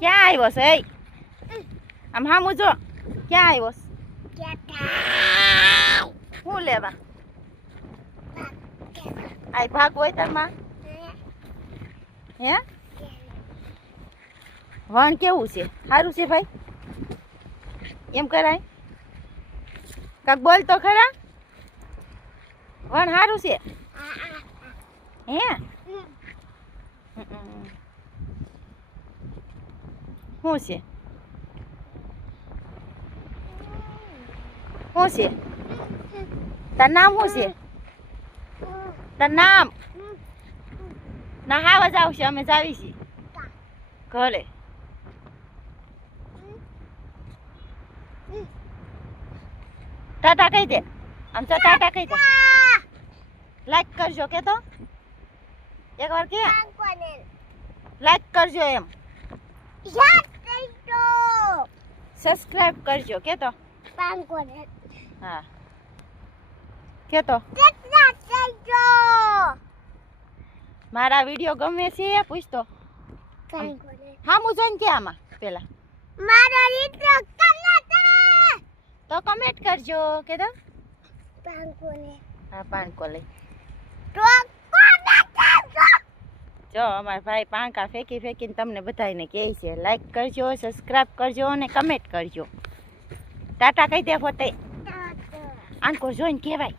ક્યાં આવ્યો છે? આમ હામું જો, ક્યાં આવ્યો છે? શું લેવા? આય ભાગ હોય તારમાં? હે? વણ કેવું છે? સારું છે ભાઈ? એમ કરાય? કાક બોલ તો ખરા. વણ સારું છે? હે? શું છે? શું છે? તાર નામ શું છે? તાર નામ? ના હાવા જાવ છે, અમે જાવી છીએ ઘરે. ટાટા કહી દે, આમ તો ટાટા કહી દે. લાઈક કરજો કે તો એક વાર કે લાઈક કરજો એમ. સબસ્ક્રાઇબ કરજો કે તો. હા કે તો. મારા વિડિયો ગમે છે પૂછતો. હા હું જોઈને કે આમાં પેલા તો કમેન્ટ કરજો કે તો. હા પાંકો લઈ જો અમારા ભાઈ પાંકા ફેંકી ફેંકીને તમને બધાને કહે છે લાઈક કરજો, સબસ્ક્રાઇબ કરજો અને કમેન્ટ કરજો. ટાટા કહી દે પોતે આંકો જોઈને કહેવાય.